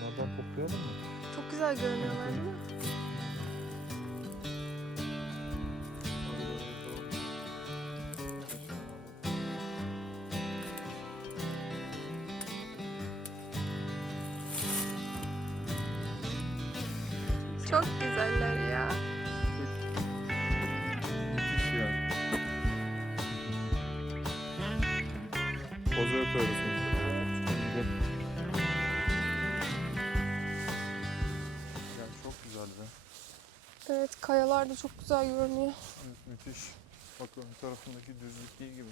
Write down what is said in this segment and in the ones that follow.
Bunlardan toplayalım mı? Çok güzel görünüyorlar değil mi? Çok güzeller ya. Müthiş ya. Poza yapıyoruz kayalar da çok güzel görünüyor. Evet, müthiş. Bak ön tarafındaki düzlük değil gibi.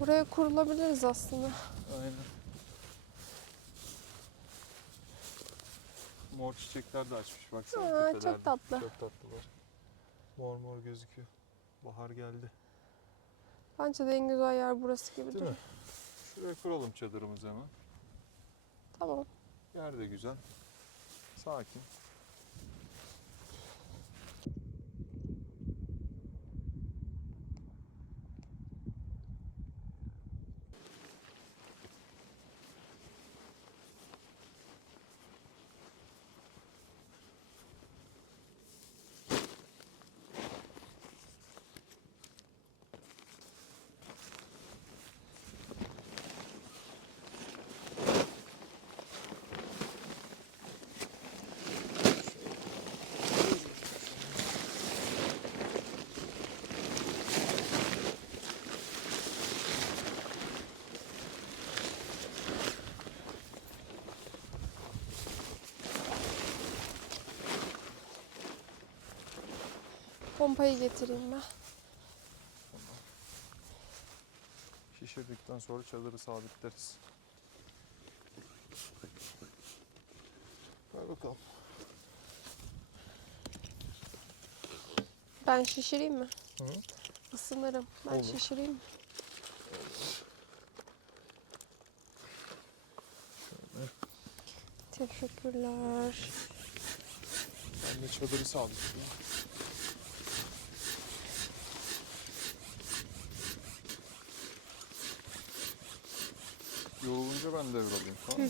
Buraya kurulabiliriz aslında. Aynen. Mor çiçekler de açmış baksana Aa, tepelerde. çok tatlı. Çok tatlılar. Mor mor gözüküyor. Bahar geldi. Bence de en güzel yer burası gibi Değil duruyor. mi? Şuraya kuralım çadırımızı hemen. Tamam. Yer de güzel. Sakin. Pompayı getireyim ben. Şişirdikten sonra çadırı sabitleriz. Ver bakalım. Ben şişireyim mi? Hı. Isınırım. Ben Olur. şişireyim mi? Teşekkürler. Ben de çadırı sabitleyeyim. Yorulunca ben devralayım tamam mı?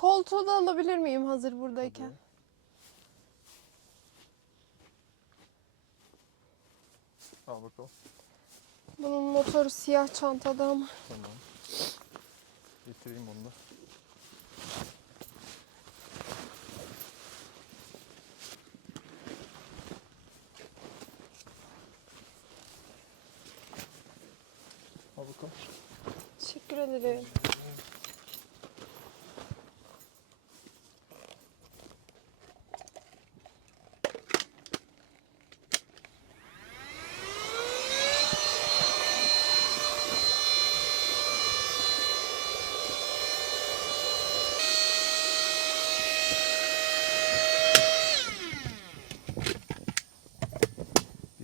Koltuğu da alabilir miyim hazır buradayken? Al bakalım. Bunun motoru siyah çantada ama. Tamam. Getireyim onu da. Al bakalım. Teşekkür ederim.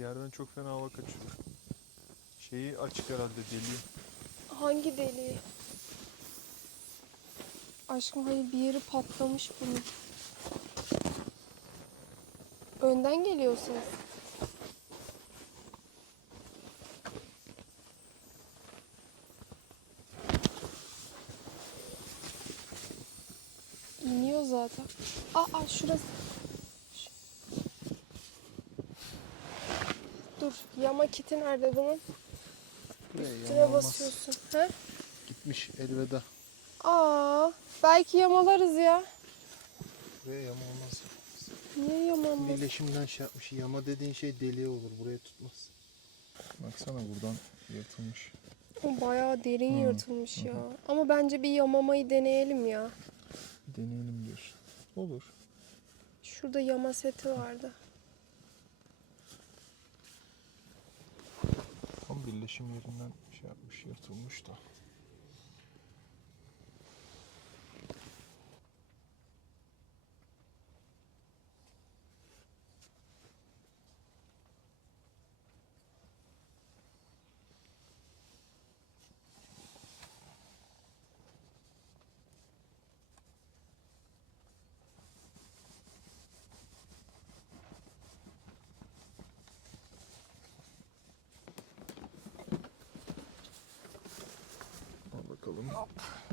Yerden çok fena hava kaçıyor. Şeyi açık herhalde deliği. Hangi deliği? Aşkım hayır bir yeri patlamış bunun. Önden geliyor ses. İniyor zaten. Aa, şurası. Şu- Dur yama kiti nerede bunun? Üstüne basıyorsun. He? Gitmiş elveda. Aa, belki yamalarız ya. Buraya yama olmaz. Niye yamanmaz? Birleşimden şey yapmış. Yama dediğin şey deliğe olur. Buraya tutmaz. Baksana buradan yırtılmış. O bayağı derin Hı, yırtılmış ya. Ama bence bir yamamayı deneyelim ya. Deneyelim diyorsun. Olur. Şurada yama seti vardı. Birleşim yerinden şey yapmış yırtılmış da. Bakalım.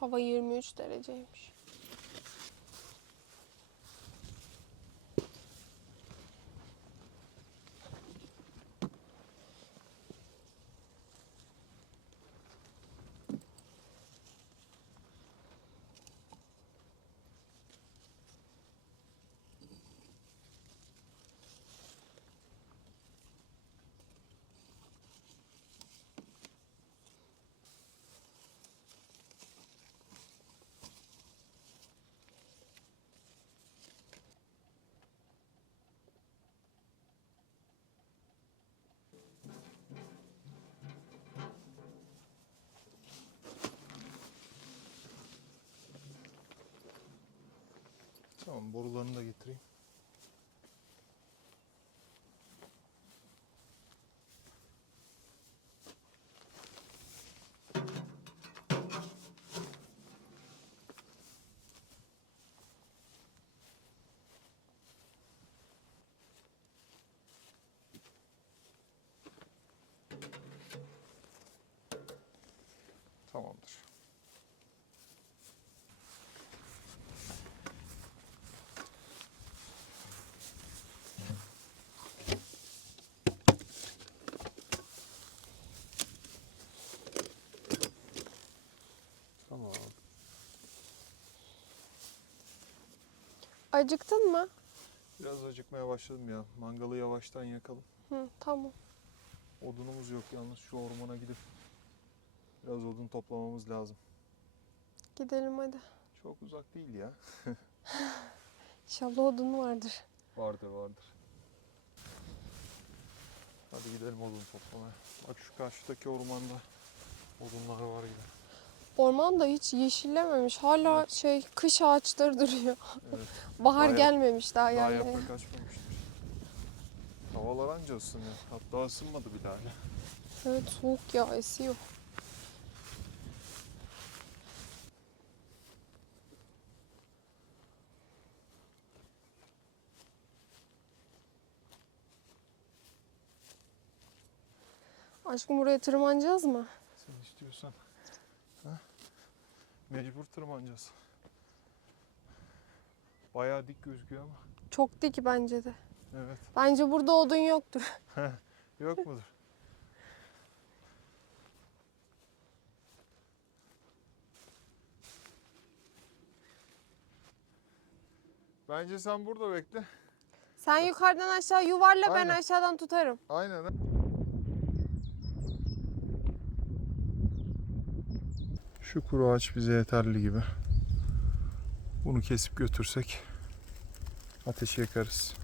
Hava 23 dereceymiş. Tamam borularını da getireyim. Tamamdır. Tamam. Acıktın mı? Biraz acıkmaya başladım ya. Mangalı yavaştan yakalım. Hı, tamam. Odunumuz yok yalnız şu ormana gidip biraz odun toplamamız lazım. Gidelim hadi. Çok uzak değil ya. İnşallah odun vardır. Vardır vardır. Hadi gidelim odun toplamaya. Bak şu karşıdaki ormanda odunlar var gibi. Orman da hiç yeşillememiş. Hala Evet. şey kış ağaçları duruyor. Evet. Bahar Daha- gelmemiş daha Daha yani. yaprak açmamıştır. Havalar anca ısınıyor. Hatta ısınmadı bile hala. Evet soğuk ya esiyor. Aşkım buraya tırmanacağız mı? Sen istiyorsan. Mecbur tırmanacağız. Bayağı dik gözüküyor ama. Çok dik bence de. Evet. Bence burada odun yoktur. Yok mudur? Bence sen burada bekle. Sen yukarıdan aşağı yuvarla ben Aynen. aşağıdan tutarım. Aynen. Şu kuru ağaç bize yeterli gibi. Bunu kesip götürsek ateşi yakarız.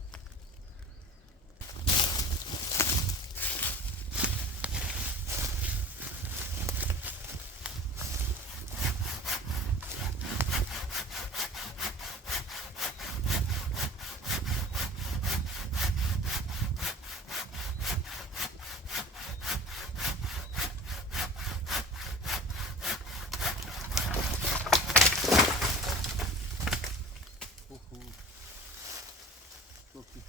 Çok iyi.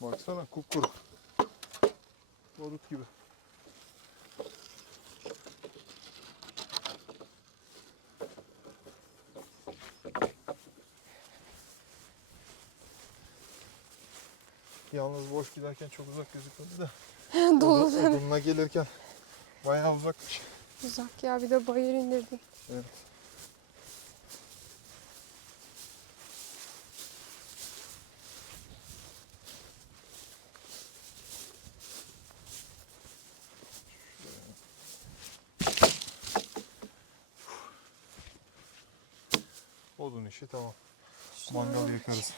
Baksana kupkuru. Barut gibi. Yalnız boş giderken çok uzak gözükmedi de. Dolu deme. Odununa gelirken bayağı uzakmış. Uzak ya bir de bayır indirdim. Evet. Odun işi tamam. Mangal yakarız.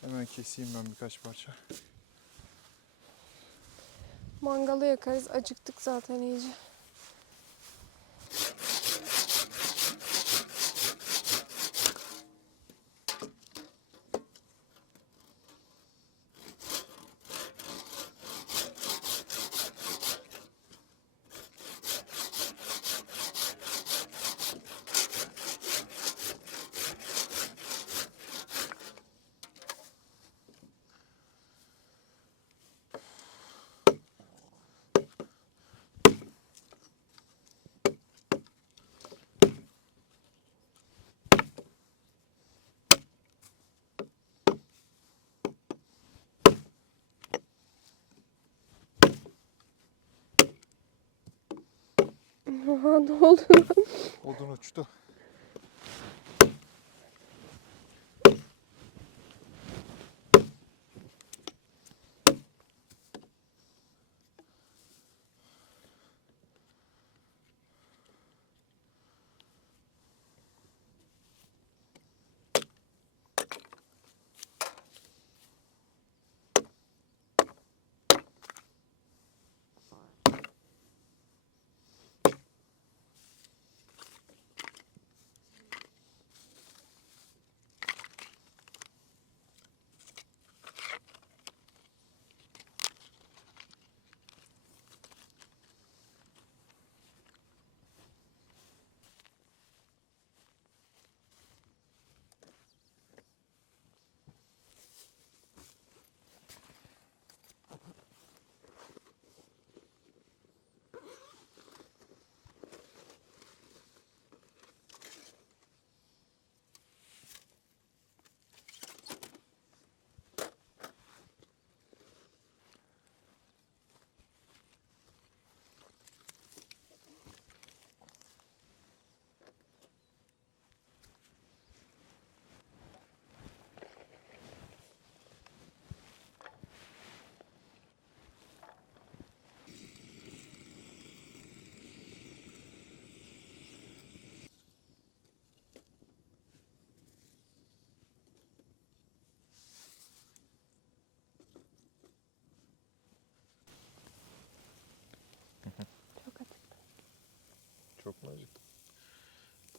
Hemen keseyim ben birkaç parça. Mangalı yakarız. Acıktık zaten iyice. Aha ne oldu lan? Odun uçtu.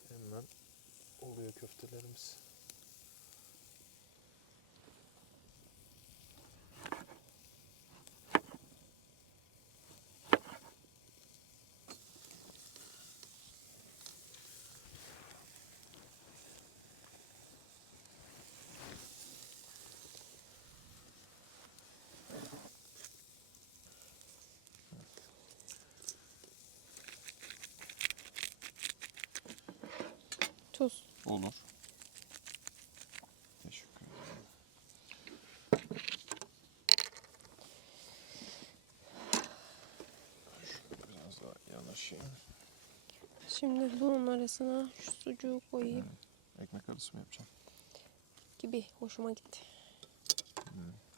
Hemen oluyor köftelerimiz. Olur. Teşekkür ederim. Şöyle biraz daha yanaşayım. Şimdi bunun arasına şu sucuğu koyayım Ekmek arası mı yapacağım? gibi hoşuma gitti.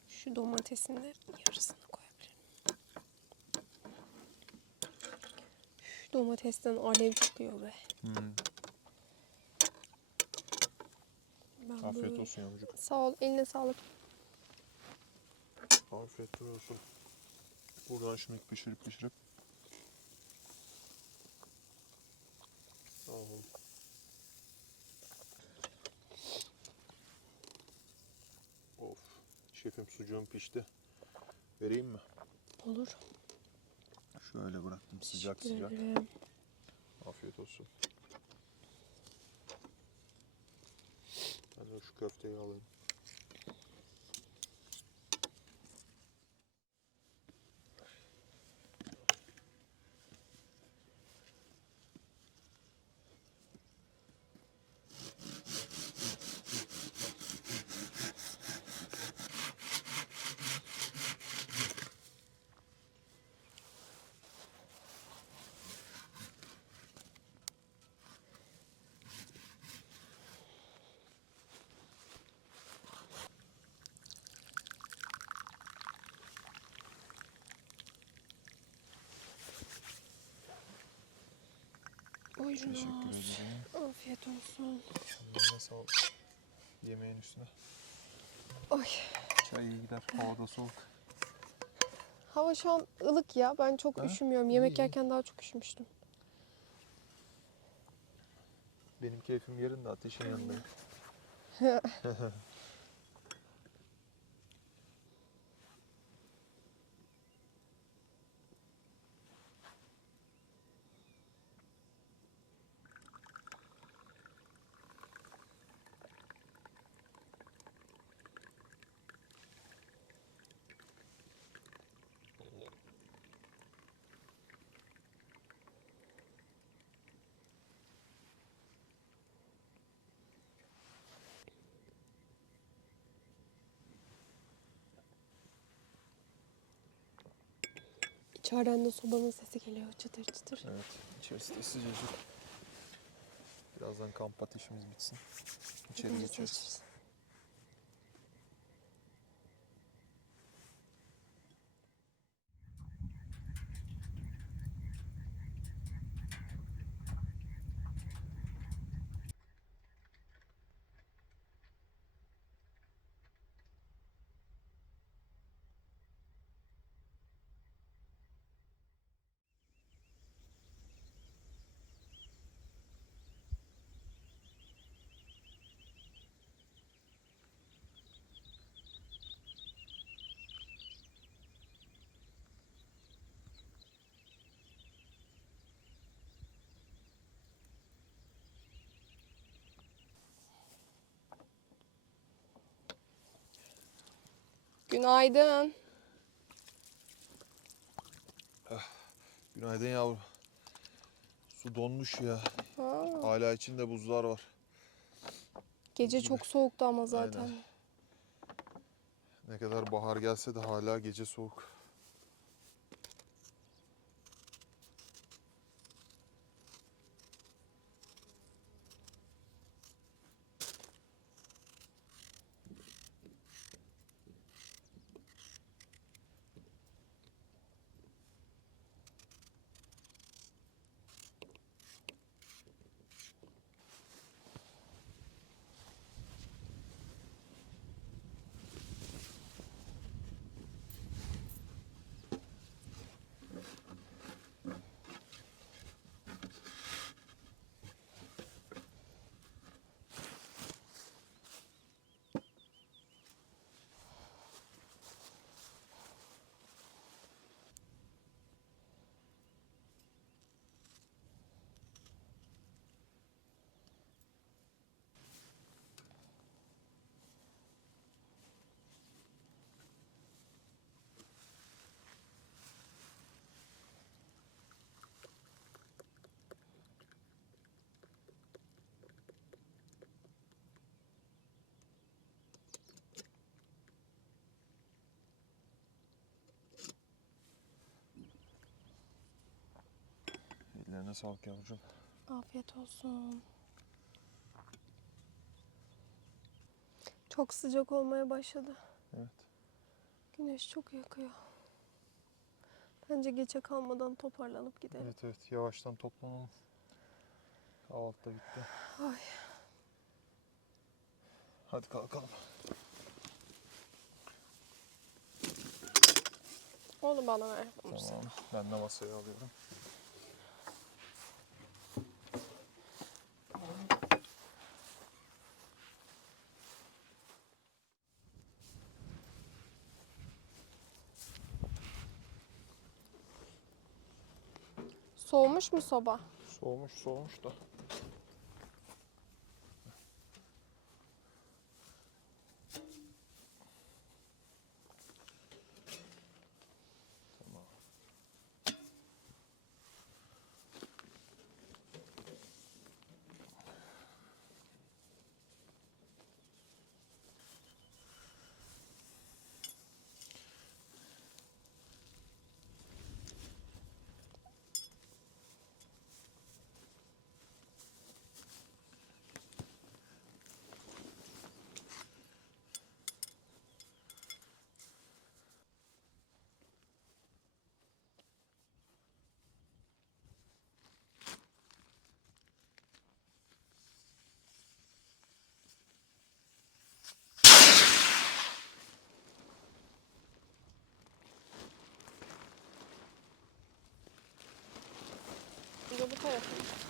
Şu domatesin de yarısını koyabilirim. Şu domatesten alev çıkıyor be. Ben Afiyet olsun yavrucuk. Sağ ol. Eline sağlık. Afiyet olsun. Buradan şimdi pişirip pişirip. Sağ ol. Of. Şefim sucuğum pişti. Vereyim mi? Olur. Şöyle bıraktım sıcak Teşekkür sıcak. ederim. Afiyet olsun. Ben de şu köfteyi alayım. Teşekkür ederim. Afiyet olsun. Eline sağlık. Yemeğin üstüne. Ay. Çay iyi gider. Havada soğuk. Hava şu an ılık ya. Ben çok Ha? üşümüyorum. Yemek iyi. yerken daha çok üşümüştüm. Benim keyfim yerinde ateşin yanındayım. İçeriden de sobanın sesi geliyor çıtır çıtır. Evet. İçerisi de sıcacık. Birazdan kamp ateşimiz bitsin. İçeri geçeriz. Günaydın. Günaydın yavrum. Su donmuş ya. Ha, Hala içinde buzlar var. gece çok soğuktu ama zaten. Aynen. Ne kadar bahar gelse de hala gece soğuk. Ellerine sağlık yavrucuğum. Afiyet olsun. Çok sıcak olmaya başladı. Evet. Güneş çok yakıyor. Bence geçe kalmadan toparlanıp gidelim. Evet evet yavaştan toplanalım. Kahvaltı da bitti. Ay. Hadi kalkalım. Onu bana ver. Tamam. Ben de masayı alıyorum. Soğumuş mu soba? Soğumuş soğumuş da. Хорошо.